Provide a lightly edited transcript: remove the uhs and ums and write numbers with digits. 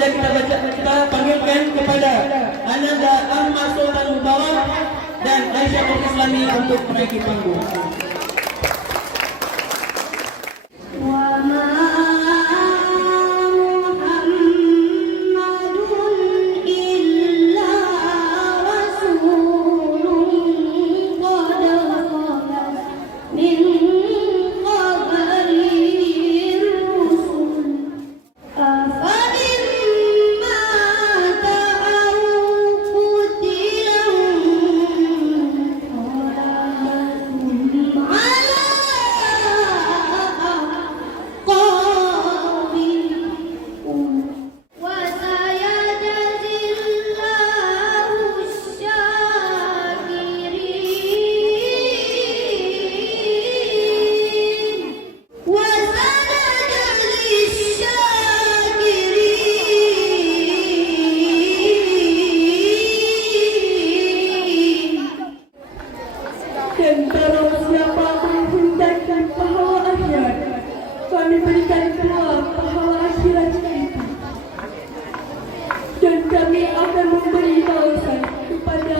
saja kita panggilkan kepada Ananda Ahmad Sultan Mubarak dan Aisyah Islami untuk menaiki panggung. Dan kalau siapa menghendaki pahala akhirat, kami berikan pula pahala akhirat itu. Dan kami akan memberi balasan kepada